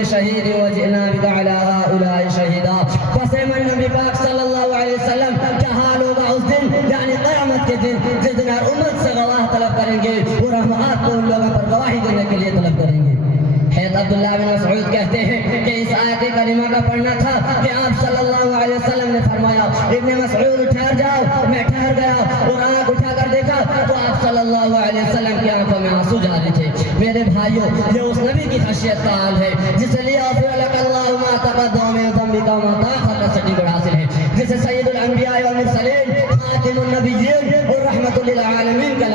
بشهيد وجئنا بك على هؤلاء شهيدا. قسم النبی پاک صلی اللہ علیہ وسلم کیا حال ہوگا اس دن، یعنی قیامت کے دن، جس دن ہر امت سے گواہ طلب کریں گے اور ہم آپ کو ان لوگوں پر گواہی دینے کے لیے طلب کریں گے۔ حضرت عبداللہ بن مسعود کہتے ہیں کہ اس آیت کریمہ کا پڑھنا تھا کہ آپ صلی اللہ علیہ وسلم نے فرمایا ابن مسعود ٹھہر جاؤ، میں ٹھہر گیا اور آنکھ اٹھا کر دیکھا تو آپ صلی اللہ علیہ وسلم کی آنکھوں میں آنسو جاری تھے۔ میرے بھائیوں، یہ اس نبی کی خشیت کا حال ہے جسے لئے غفر لک اللہ ما تقدم من ذنبک وما تأخر کا سرٹیفکیٹ حاصل ہے، جسے سید الانبیاء والمرسلین خاتم النبیین اور رحمت للعالمین کا